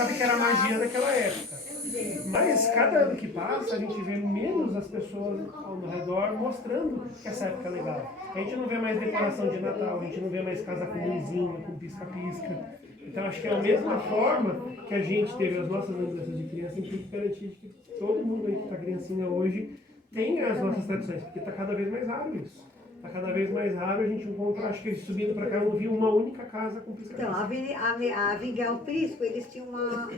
sabe que era a magia daquela época. Mas cada ano que passa, a gente vê menos as pessoas ao redor mostrando que essa época é legal. A gente não vê mais decoração de Natal, a gente não vê mais casa com luzinha, com pisca-pisca. Então acho que é a mesma forma que a gente teve as nossas lembranças de criança, a gente tem que garantir que todo mundo aí que está criancinha hoje tem as nossas tradições, porque está cada vez mais raro isso. Está cada vez mais raro a gente encontra, acho que subindo para cá, eu não vi uma única casa com pisca-pisca. Então, a Vigal Prisco, eles tinham uma...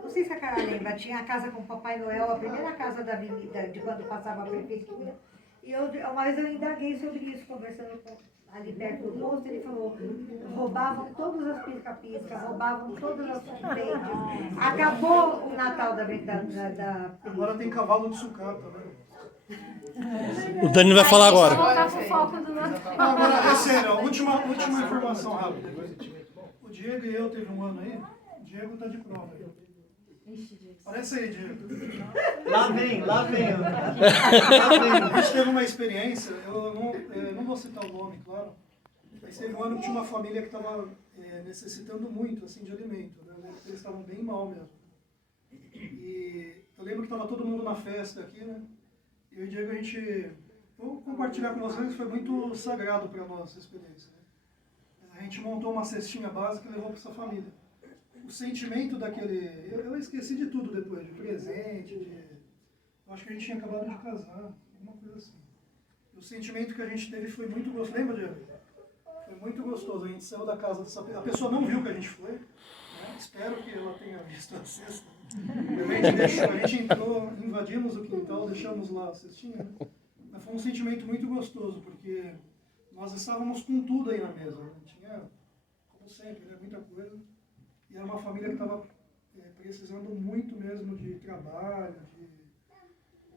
Não sei se a cara lembra, tinha a casa com o Papai Noel, a primeira casa da avenida, de quando passava a prefeitura. E uma vez eu indaguei sobre isso, conversando ali perto do posto, ele falou, roubavam todas as pisca-piscas, roubavam todas as enfeites. Acabou o Natal da... Agora tem cavalo de sucata, né? O Dani vai falar agora. Agora, é sério, última informação rápida. O Diego e eu teve um ano aí, o Diego tá de prova aí. Parece aí, Diego. Lá vem. A gente teve uma experiência, eu não vou citar o nome, claro, mas teve um ano que tinha uma família que estava necessitando muito assim, de alimento, né? Eles estavam bem mal mesmo. E eu lembro que estava todo mundo na festa aqui, né? E eu e o Diego, a gente... Vou compartilhar com vocês que foi muito sagrado para nós essa experiência. Né? A gente montou uma cestinha básica e levou para essa família. O sentimento daquele... Eu esqueci de tudo depois, de presente, eu acho que a gente tinha acabado de casar, alguma coisa assim. O sentimento que a gente teve foi muito gostoso. Lembra, Diego? Foi muito gostoso. A gente saiu da casa dessa... A pessoa não viu que a gente foi. Né? Espero que ela tenha visto a cesta. A gente entrou, invadimos o quintal, deixamos lá a cestinha. Né? Mas foi um sentimento muito gostoso, porque nós estávamos com tudo aí na mesa. Né? Tinha, como sempre, né? Muita coisa. E era uma família que estava precisando muito mesmo de trabalho.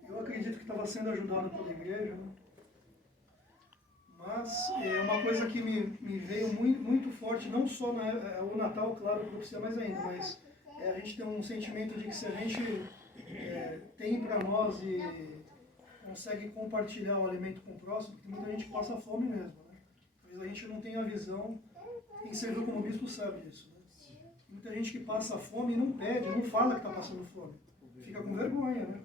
Eu acredito que estava sendo ajudado pela igreja. Né? Mas é uma coisa que me veio muito forte, não só o Natal, claro, propicia mais ainda, mas a gente tem um sentimento de que se a gente tem para nós e consegue compartilhar o alimento com o próximo, porque muita gente passa fome mesmo, né? Mas a gente não tem a visão, quem serviu como bispo sabe disso, né? Muita gente que passa fome e não pede, não fala que está passando fome, fica com vergonha, né?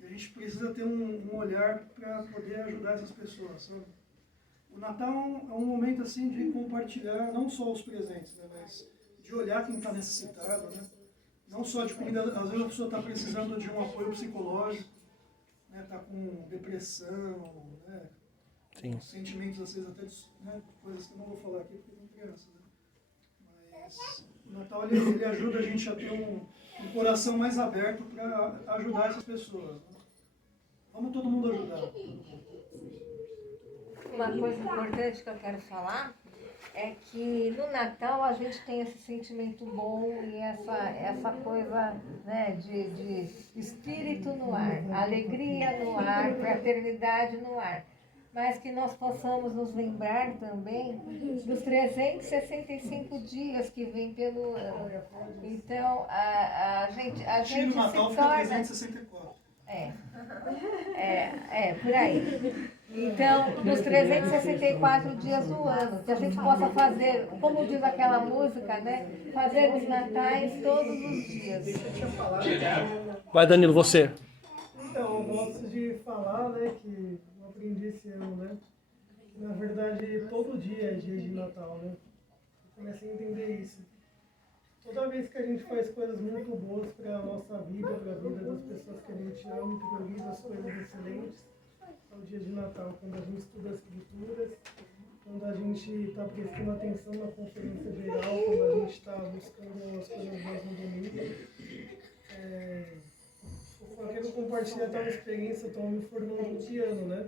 E a gente precisa ter um olhar para poder ajudar essas pessoas, sabe? O Natal é um momento assim de compartilhar não só os presentes, né, mas de olhar quem está necessitado, né? Não só de comida, às vezes a pessoa está precisando de um apoio psicológico, né? Está com depressão, né? Sim. Sentimentos às vezes até né? Coisas que eu não vou falar aqui porque não criança, né? Mas o Natal ele ajuda a gente a ter um coração mais aberto para ajudar essas pessoas. Né? Vamos todo mundo ajudar. Uma coisa importante que eu quero falar é que no Natal a gente tem esse sentimento bom e essa coisa, né, de espírito no ar, alegria no ar, fraternidade no ar. Mas que nós possamos nos lembrar também dos 365 dias que vem pelo ano. Então, a gente Tira o Natal, se fica torna... 364. Por aí. Então, nos 364 dias do ano, que a gente possa fazer, como diz aquela música, né? Fazer os natais todos os dias. Vai, Danilo, você. Então, eu gosto de falar, né, que eu aprendi esse ano, né? Que, na verdade, todo dia é dia de Natal, né? Eu comecei a entender isso. Toda vez que a gente faz coisas muito boas para a nossa vida, para a vida das pessoas que a gente ama, prioriza as coisas excelentes, é o dia de Natal, quando a gente estuda as escrituras, quando a gente está prestando atenção na conferência geral, quando a gente está buscando as coisas boas no domingo. Eu quero compartilhar uma experiência, eu estou me formando esse ano, né?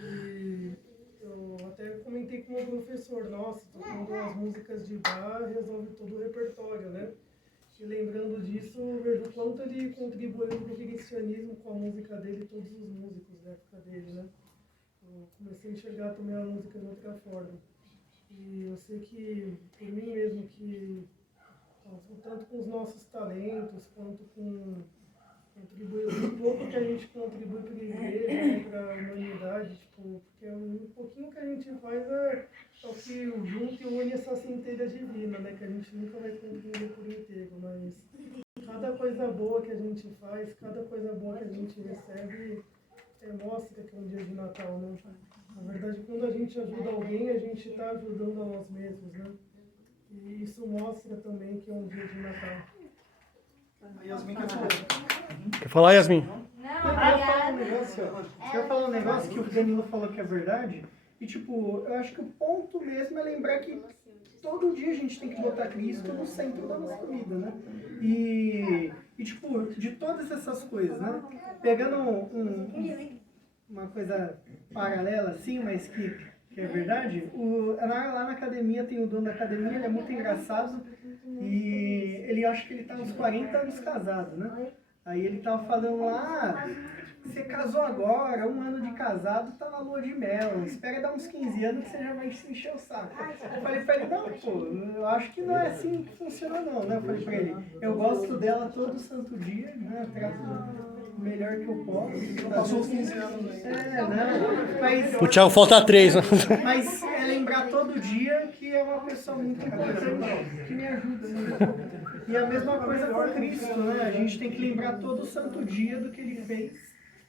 E eu até comentei com o meu professor, nossa, tocando as músicas de Bach resolve todo o repertório, né? E lembrando disso, eu vejo o quanto ele contribuiu para o cristianismo com a música dele e todos os músicos da época dele, né? Eu comecei a enxergar também a música de outra forma. E eu sei que, por mim mesmo, que tanto com os nossos talentos, quanto com contribuir um pouco que a gente contribui para a igreja, né, para a humanidade, tipo, porque um pouquinho que a gente faz é o que junta e une essa centelha divina, né, que a gente nunca vai compreender por inteiro, mas cada coisa boa que a gente faz, cada coisa boa que a gente recebe, mostra que é um dia de Natal, né? Na verdade, quando a gente ajuda alguém, a gente está ajudando a nós mesmos, né? E isso mostra também que é um dia de Natal. A Yasmin quer falar. Quer falar, Yasmin? Eu quero falar um negócio que o Danilo falou que é verdade. E, tipo, eu acho que o ponto mesmo é lembrar que todo dia a gente tem que botar Cristo no centro da nossa vida, né? E tipo, de todas essas coisas, né? Pegando uma coisa paralela, assim, mas que é verdade, lá na academia tem o dono da academia, ele é muito engraçado e ele acha que ele tá uns 40 anos casado, né? Aí ele tava falando lá, você casou agora, 1 ano de casado, tá na lua de mel, espera dar uns 15 anos que você já vai se encher o saco. Eu falei pra ele, não, pô, eu acho que não é assim que funciona não, né? Eu falei pra ele, eu gosto dela todo santo dia, né? Eu trato o melhor que eu posso. Passou os 15 anos aí. Não, mas, O Thiago falta 3. mas é lembrar todo dia que é uma pessoa muito importante, que me ajuda, né? E a mesma coisa com Cristo, né? A gente tem que lembrar todo santo dia do que ele fez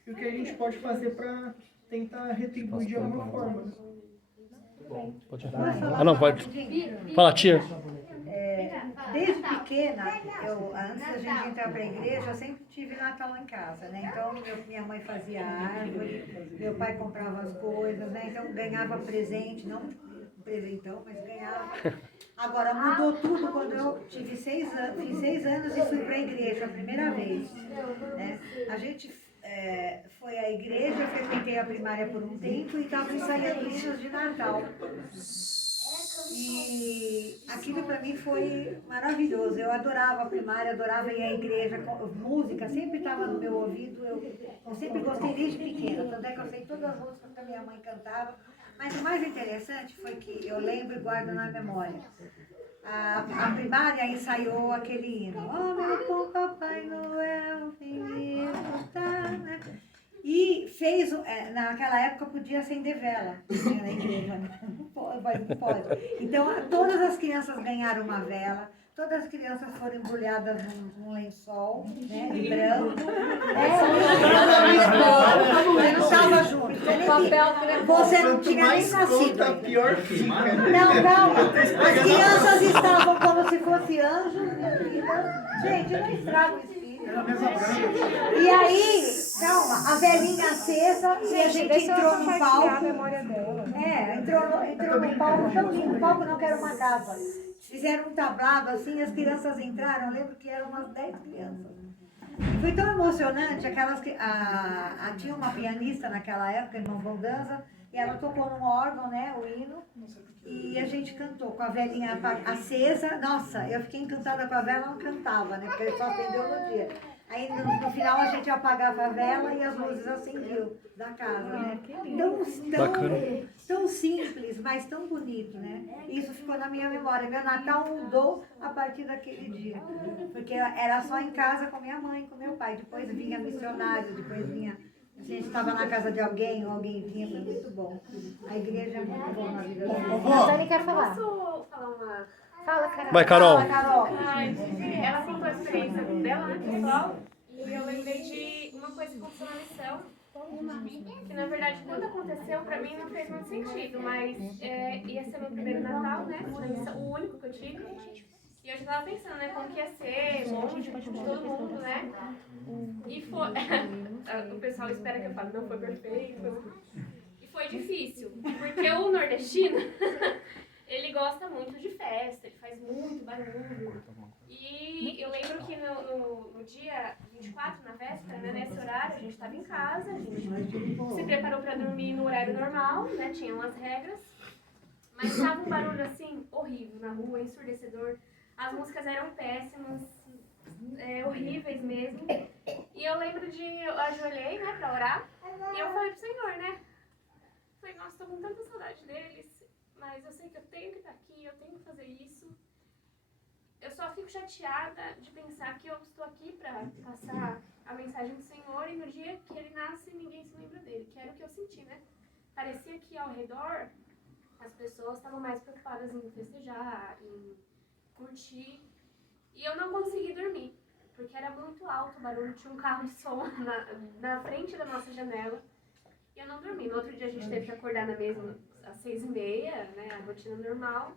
e o que a gente pode fazer para tentar retribuir de alguma forma. Ah, não, pode. Fala, tia. Desde pequena, antes da gente entrar para a igreja, eu sempre tive Natal em casa, né? Então, minha mãe fazia árvore, meu pai comprava as coisas, né? Então, ganhava presente, não um presentão, mas ganhava. Agora, mudou tudo quando eu tive 6 anos, fiz 6 anos e fui para a igreja a primeira vez, né? A gente foi à igreja, eu frequentei a primária por um tempo e estava ensaiando hinos de Natal. E aquilo para mim foi maravilhoso. Eu adorava a primária, adorava ir à igreja, música sempre estava no meu ouvido. Eu sempre gostei desde pequena, tanto é que eu sei todas as músicas que a minha mãe cantava. Mas o mais interessante foi que eu lembro e guardo na memória. A primária ensaiou aquele hino. Oh, meu bom Papai Noel, vem me escutar, né? E fez, naquela época podia acender vela na igreja, né? Não pode. Então, todas as crianças ganharam uma vela, todas as crianças foram embrulhadas num lençol, né, de branco. Você não estava junto, você não tinha nem nascido. Pior fica. Não, as crianças estavam como se fossem anjos. Gente, não estraga o espírito. E aí, calma, a velhinha acesa e a gente entrou no palco. Entrou no palco, tão lindo, o palco não quero uma casa. Fizeram um tablado assim, as crianças entraram, eu lembro que eram umas 10 crianças. Foi tão emocionante, tinha uma pianista naquela época, irmã Bondanza, e ela tocou num órgão, né, o hino, e a gente cantou com a velhinha acesa. Nossa, eu fiquei encantada com a vela, não cantava, né, porque só acendeu no dia. Aí no final a gente apagava a vela e as luzes acendiam da casa, né? Tão simples, mas tão bonito, né? Isso ficou na minha memória. Meu Natal mudou a partir daquele dia. Porque era só em casa com minha mãe, com meu pai. Depois vinha missionário, depois vinha... A gente estava na casa de alguém, ou alguém vinha, foi muito bom. A igreja é muito boa na vida da gente. A Dani quer falar. Posso falar uma... Fala, Carol. Vai, Carol. Fala, Carol. Ela contou a experiência dela, né, pessoal? E eu lembrei de uma coisa que aconteceu na missão, que na verdade quando aconteceu pra mim não fez muito sentido, mas ia ser meu primeiro Natal, né? O único que eu tive. E eu já tava pensando, né, como que ia ser, longe de todo mundo, né? E foi. O pessoal espera que eu fale, não foi perfeito. E foi difícil, porque o nordestino. Ele gosta muito de festa, ele faz muito barulho. E eu lembro que no dia 24, na véspera, né, nesse horário, a gente estava em casa, a gente se preparou para dormir no horário normal, né, tinham as regras. Mas estava um barulho assim, horrível na rua, ensurdecedor. As músicas eram péssimas, horríveis mesmo. E eu lembro eu ajoelhei, né, para orar, e eu falei pro Senhor, né. Falei, nossa, tô com tanta saudade deles. Mas eu sei que eu tenho que estar aqui, eu tenho que fazer isso. Eu só fico chateada de pensar que eu estou aqui para passar a mensagem do Senhor e no dia que ele nasce ninguém se lembra dele, que era o que eu senti, né? Parecia que ao redor as pessoas estavam mais preocupadas em festejar, em curti. E eu não consegui dormir, porque era muito alto o barulho, tinha um carro de som na frente da nossa janela. E eu não dormi. No outro dia a gente teve que acordar na mesma às 6h30, né, a rotina normal.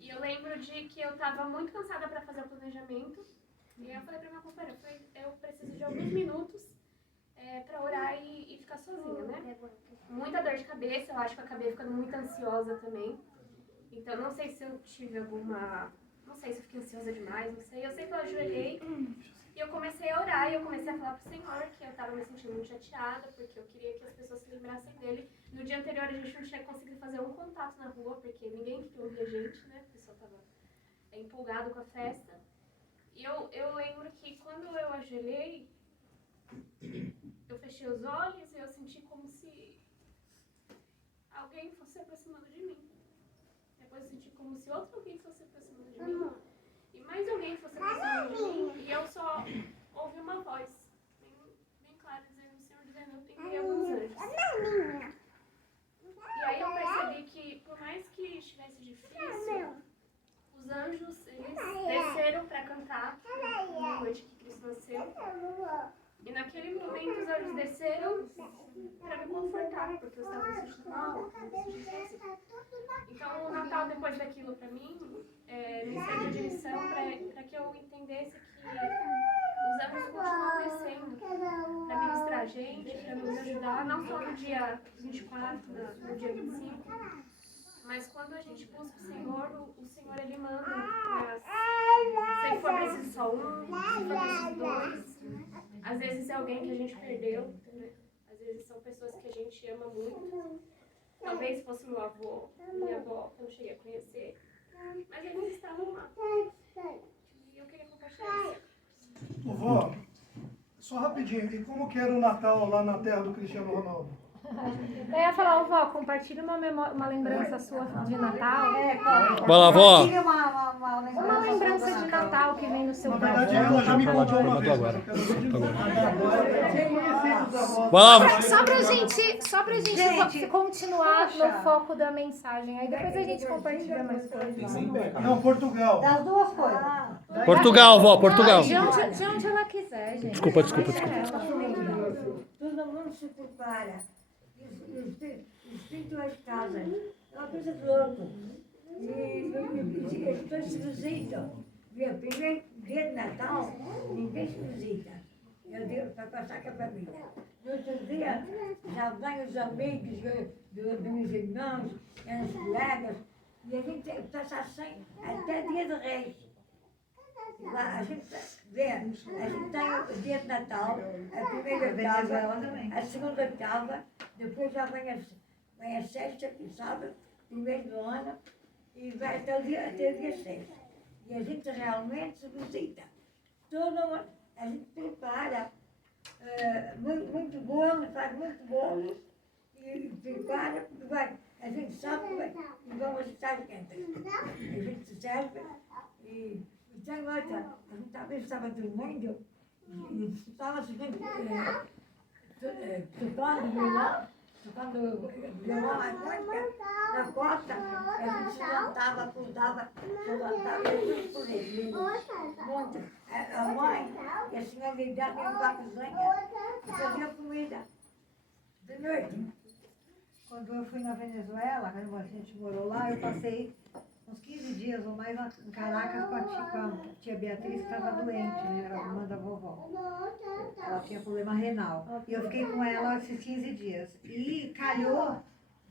E eu lembro de que eu tava muito cansada para fazer o planejamento. E aí eu falei pra minha companheira, eu preciso de alguns minutos pra orar e ficar sozinha, né? Muita dor de cabeça, eu acho que eu acabei ficando muito ansiosa também. Então não sei se eu tive alguma... Não sei se eu fiquei ansiosa demais, não sei. Eu sei que eu ajoelhei e eu comecei a orar e eu comecei a falar pro Senhor que eu tava me sentindo muito chateada, porque eu queria que as pessoas se lembrassem dele. No dia anterior a gente não tinha conseguido fazer um contato na rua, porque ninguém queria ouvir a gente, né? O pessoal tava empolgado com a festa. E eu lembro que quando eu ajoelhei, eu fechei os olhos e eu senti como se alguém fosse se aproximando de mim. Depois eu senti como se outro alguém fosse se aproximando de mim. E mais alguém fosse se aproximando de mim. E eu só ouvi uma voz bem clara dizendo, o Senhor dizendo, eu enviei alguns anjos. E aí eu percebi que por mais que estivesse difícil, os anjos, eles desceram para cantar na noite que Cristo nasceu. E naquele momento os anjos desceram para me confortar, porque eu estava me sentindo mal, Então o Natal, depois daquilo para mim, me serviu de lição para que eu entendesse que os anjos continuam descendo para ministrar a gente, para nos ajudar, não só no dia 24, no dia 25, mas quando a gente busca o Senhor ele manda. Se for preciso só um, se for preciso dois. Às vezes é alguém que a gente perdeu, né? Às vezes são pessoas que a gente ama muito. Talvez fosse meu avô, minha avó, que eu não cheguei a conhecer. Mas eles estavam lá. E eu queria compartilhar isso. Vó, só rapidinho, e como que era o Natal lá na terra do Cristiano Ronaldo? Eu ia falar, vó, compartilha uma lembrança sua de Natal. Vai lá, vó. Uma lembrança de Natal que vem no seu Na verdade, coração. ela já me contou uma vez, agora. mas eu quero ver Vai lá. Só pra gente continuar no foco da mensagem. Aí depois a gente compartilha mais coisas. Não, Portugal. Das duas coisas. Portugal, vó, Portugal. De onde ela quiser, gente. Desculpa. Todo mundo se prepara. O espírito vai de casa. É uma coisa de louco. E as pessoas se visitam. Primeiro dia de Natal, ninguém se visita. Eu digo para passar com a família. No outro dia, já vêm os amigos dos meus irmãos, as colegas, e a gente passa assim até dia de Reis. A gente tem o dia de Natal, a primeira oitava, a segunda oitava, depois já vem a sexta, sábado, primeiro do ano, e vai até o dia 6. E a gente realmente se visita. A gente prepara muito bolo, faz muito bolo, e prepara, a gente sabe que vamos estar quentes. A gente se serve e tem outra, a gente talvez estava dormindo e estava tocando violão, violão harmônica na costa, a gente se levantava, acordava, se levantava e tudo por ele. Muito. A mãe e a senhora ia para a cozinha e fazia comida de noite. Quando eu fui na Venezuela, quando a gente morou lá, eu passei uns 15 dias ou mais em Caracas com a tia Beatriz, que estava doente, né? Era a irmã da vovó. Ela tinha problema renal. E eu fiquei com ela esses 15 dias. E calhou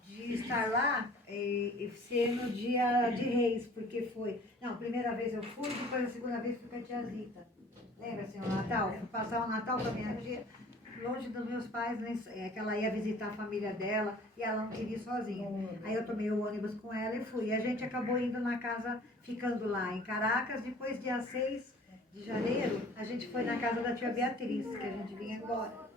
de estar lá e ser no dia de Reis, porque foi... Não, a primeira vez eu fui, depois a segunda vez fui com a tia Zita. Lembra, assim, o Natal? Fui passar o Natal com a minha tia, longe dos meus pais, que ela ia visitar a família dela e ela não queria ir sozinha. Aí eu tomei o ônibus com ela e fui. E a gente acabou indo na casa, ficando lá em Caracas. Depois, dia 6 de janeiro, a gente foi na casa da tia Beatriz, que a gente vinha embora.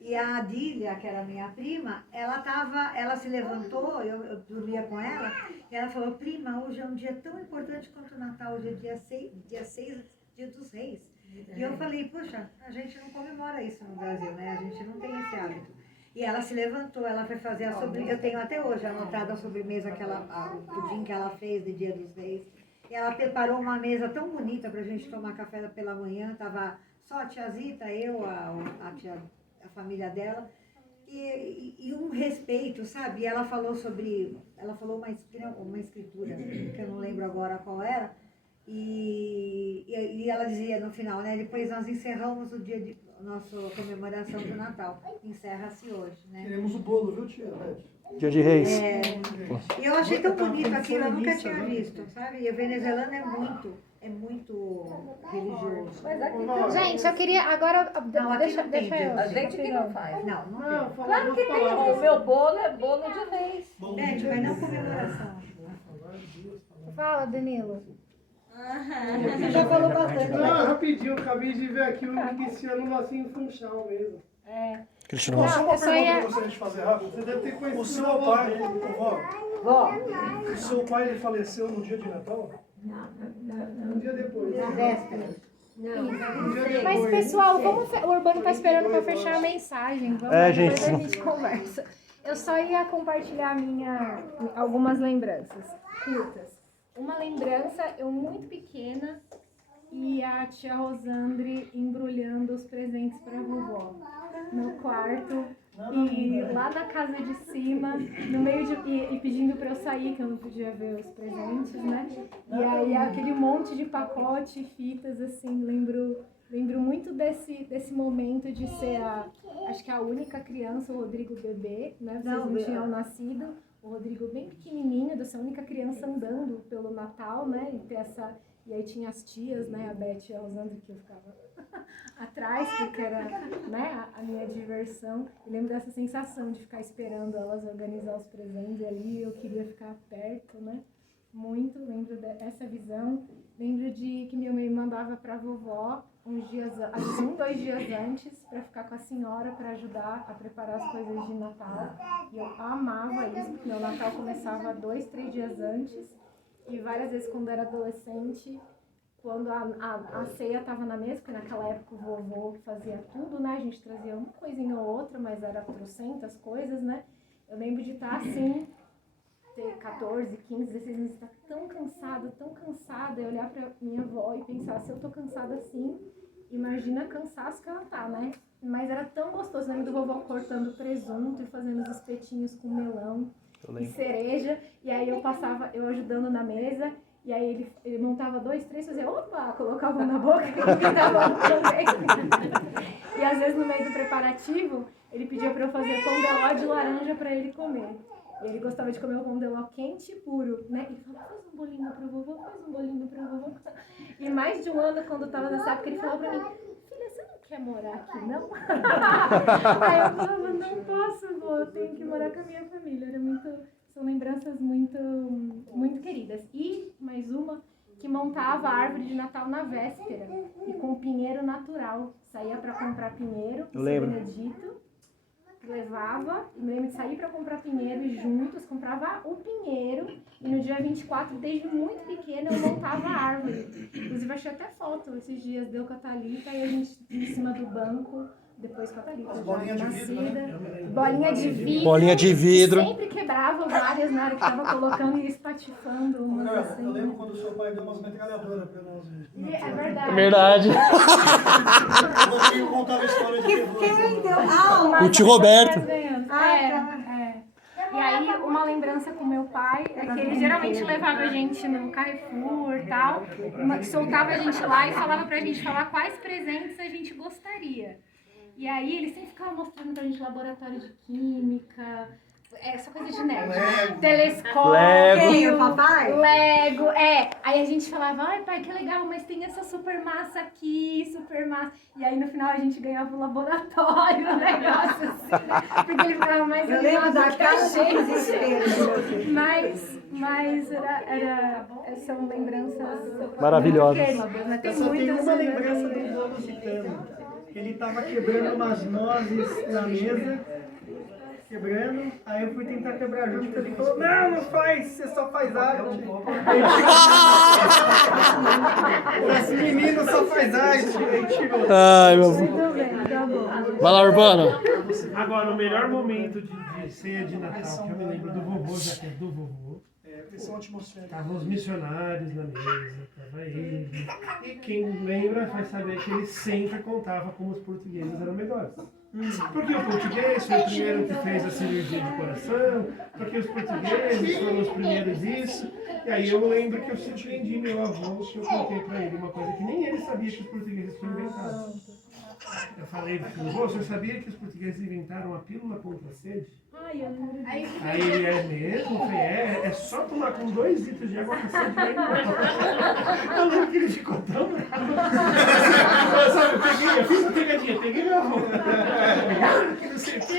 E a Adília, que era minha prima, ela se levantou, eu dormia com ela, e ela falou, prima, hoje é um dia tão importante quanto o Natal, hoje é dia 6, dia dos Reis. E eu falei, puxa, a gente não comemora isso no Brasil, né? A gente não tem esse hábito. E ela se levantou, ela foi fazer a sobremesa. Eu tenho até hoje anotada a sobremesa, o pudim que ela fez de Dia dos Reis. Ela preparou uma mesa tão bonita pra gente tomar café pela manhã. Tava só a tia Zita, eu, a família dela. E um respeito, sabe? E ela falou uma escritura, que eu não lembro agora qual era. E ela dizia no final, né? Depois nós encerramos o dia de nossa comemoração do Natal. Encerra-se hoje, né? Queremos o bolo, viu, tia? Dia de Reis. E eu achei tão bonito aquilo, eu nunca tinha visto, sabe? E o venezuelano é muito religioso. Mas aqui também. Gente, eu queria agora. Não, aqui não tem, deixa eu. A gente que não faz. Não tem. Claro que tem. O meu bolo é bolo de reis. Gente, mas não comemoração. Fala, Danilo. Você já falou bastante. Não, rapidinho, eu acabei de ver aqui o que esse ano nocinho funchal mesmo. Cristina, Só uma eu só pergunta ia- que eu gostaria de fazer rápido. Você deve ter conhecido O seu a avó pai, dele. vó, Vó, o seu pai ele faleceu no dia de Natal? Um dia depois. na véspera. Um dia depois. Mas, pessoal, o Urbano tá esperando pra fechar a mensagem. Vamos É, lá, gente. depois a gente conversa. Eu só ia compartilhar algumas lembranças curtas. Uma lembrança, eu muito pequena, e a tia Rosandre embrulhando os presentes pra vovó no quarto. E lá na casa de cima, no meio de. E pedindo pra eu sair, que eu não podia ver os presentes, né? E aí aquele monte de pacote e fitas, assim, lembro muito desse momento de ser acho que a única criança, o Rodrigo bebê, né? Vocês não tinham nascido. O Rodrigo bem pequenininho, de ser a única criança andando pelo Natal, né? E aí tinha as tias, né? A Beth e a Rosandra, que eu ficava atrás, porque era, né, a minha diversão. E lembro dessa sensação de ficar esperando elas organizar os presentes ali, eu queria ficar perto, né? Muito, lembro dessa visão. Lembro de que minha mãe mandava para a vovó uns dias, às vezes 2 dias antes, para ficar com a senhora para ajudar a preparar as coisas de Natal. E eu amava isso, porque meu Natal começava 2, 3 dias antes. E várias vezes quando era adolescente, quando a ceia estava na mesa, porque naquela época o vovô fazia tudo, né? A gente trazia uma coisinha ou outra, mas era trocentas coisas, né? Eu lembro de estar assim, ter 14, 15, 16 anos, estar tão cansada, e olhar pra minha avó e pensar, se eu tô cansada assim, imagina cansaço que ela tá, né? Mas era tão gostoso, lembro do vovô cortando presunto e fazendo os espetinhos com melão e cereja, e aí eu ajudando na mesa, e aí ele montava 2, 3, fazia, opa, colocava um na boca e me dava um também. E às vezes no meio do preparativo, ele pedia pra eu fazer pão de ló de laranja pra ele comer. E ele gostava de comer o pão de ló quente e puro, né? E falava, faz um bolinho pra vovô, faz um bolinho pra vovô. E mais de um ano, quando eu tava nessa época, ele falou pra mim, filha, você não quer morar aqui, não? Aí eu falava, não posso, vô, eu tenho que morar com a minha família. São lembranças muito queridas. E mais uma, que montava a árvore de Natal na véspera, e com pinheiro natural. Saía pra comprar pinheiro, Eu lembro. Benedito. Levava, e me lembro de sair para comprar pinheiro e juntos comprava o pinheiro, e no dia 24, desde muito pequena, eu montava a árvore. Inclusive achei até foto esses dias, deu com a Thalita e a gente em cima do banco, depois com a Thalita As já bolinhas de vidro, nascida. né? Bolinha de vidro. Bolinha de vidro. Sempre quebrava várias na hora que tava colocando e espatifando umas assim. Eu lembro quando o seu pai deu umas metralhadoras pra nós. É verdade. Verdade. Eu contava a história de terror. Quem deu? O tio Roberto. E aí, uma lembrança com meu pai é que ele geralmente levava a gente no Carrefour e tal, soltava a gente lá e falava pra gente falar quais presentes a gente gostaria. E aí, ele sempre ficava mostrando pra gente laboratório de química, essa coisa de nerd. Lego. Telescópio. Quem? O papai? Lego, Aí a gente falava, ai pai, que legal, mas tem essa super massa aqui, super massa. E aí no final a gente ganhava um laboratório, um negócio assim, né? Porque ele ficava mais Eu lembro animado da que a casa de gente. desespero. Mas são lembranças Maravilhosas. queridas, né? Tem Eu só tenho muitas uma lembrança lembranças. do bolo gitano. Ele tava quebrando umas nozes na mesa, quebrando, aí eu fui tentar quebrar junto, ele falou, não faz, você só faz arte. Esse menino só faz arte, ele tirou. Ai, meu. Muito bem, tá bom. Vai lá, Urbano. Agora, o melhor momento de ceia de Natal, que eu me lembro do vovô, já que é do vovô, pressão atmosférica. Estavam os missionários na mesa, estava ele. E quem lembra vai saber que ele sempre contava como os portugueses eram melhores. Porque o português foi o primeiro que fez a cirurgia de coração, porque os portugueses foram os primeiros isso. E aí eu lembro que eu surpreendi meu avô, que eu contei para ele uma coisa que nem ele sabia que os portugueses tinham inventado. Eu falei para ele, o senhor sabia que os portugueses inventaram a pílula contra a sede? Ai, eu não lembro. Aí ele, é mesmo? Eu falei, é só tomar com 2 litros de água que você vai embora. Eu lembro que ele ficou tão bravo. Sabe, eu fiz uma pegadinha, peguei meu avô. Que não sei o quê.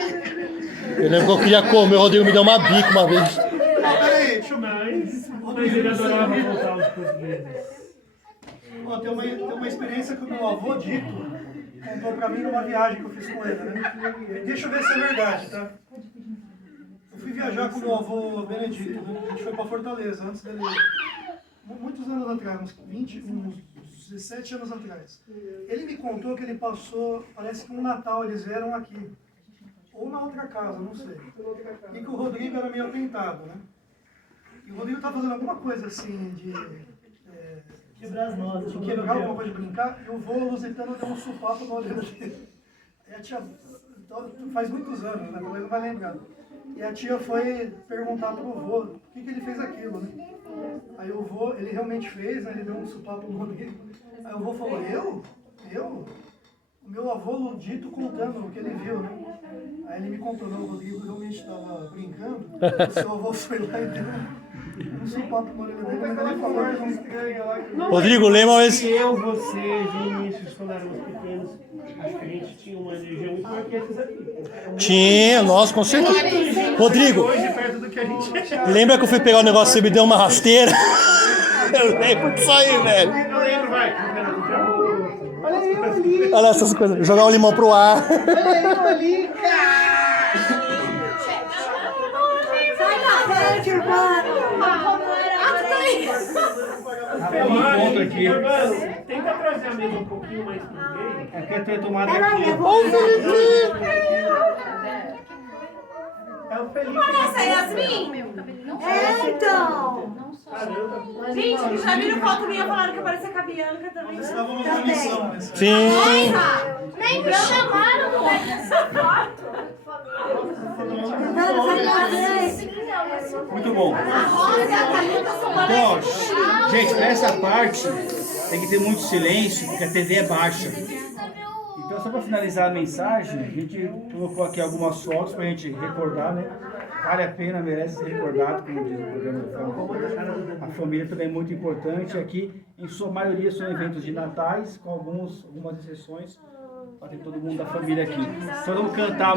Eu lembro que eu queria comer, o Rodrigo me deu uma bica uma vez. Peraí, deixa eu Mas ele adorava voltar aos portugueses. Ó, tem uma experiência que o meu avô Dito contou pra mim numa viagem que eu fiz com ele, né? Deixa eu ver se é verdade, tá? Eu fui viajar com o meu avô Benedito, né? A gente foi pra Fortaleza, antes dele... Muitos anos atrás, uns 17 anos atrás. Ele me contou que ele passou, parece que um Natal eles vieram aqui. Ou na outra casa, não sei. E que o Rodrigo era meio atentado, né? E o Rodrigo tá fazendo alguma coisa assim de... Quebrar as nozes. de quebrar alguma coisa de brincar, e o vô lusitano deu um supapo na orelha dele. E a tia, faz muitos anos, né? Ele não vai lembrar. E a tia foi perguntar pro vô por que ele fez aquilo, né? Aí o vô, ele realmente fez, né? Ele deu um supapo no Rodrigo. Aí o vô falou, eu? O meu avô Ludito contando o que ele viu, né? Aí ele me contou, não, o Rodrigo realmente estava brincando, o seu avô foi lá e deu um supapo na orelha dele, mas ele falou que não estranha lá. Rodrigo, lembra esse... Eu, você, Vinícius, quando éramos pequenos, acho que a gente tinha uma energia muito maior que esses aqui. Tinha, nossa, com certeza. Rodrigo, Hoje, perto do que a gente achava. lembra que eu fui pegar o negócio e você me deu uma rasteira? Eu lembro disso aí, velho. Eu lembro, vai. Olha eu ali. Olha essas coisas, jogar um limão pro ar. Olha eu ali, Sai da frente, irmão! Encontro aqui. Tenta trazer a mesa um pouquinho mais pro meio. É que eu tenho tomado Peraí, aqui. eu vou... É o Felipe. Essa é Yasmin? Então! Gente, já viram foto minha falando que eu parecia com a Bianca também. Estávamos na missão, né? Sim. Lembrando, chamaram o moleque dessa foto. Muito bom. A Rosa e a Thalita são Então, gente, nessa parte tem que ter muito silêncio, porque a TV é baixa. Então, só para finalizar a mensagem, a gente colocou aqui algumas fotos para a gente recordar, né? Vale a pena, merece ser recordado, como diz o programa. A família também é muito importante. Aqui, em sua maioria, são eventos de natais, com algumas exceções, para ter todo mundo da família aqui. Só não cantar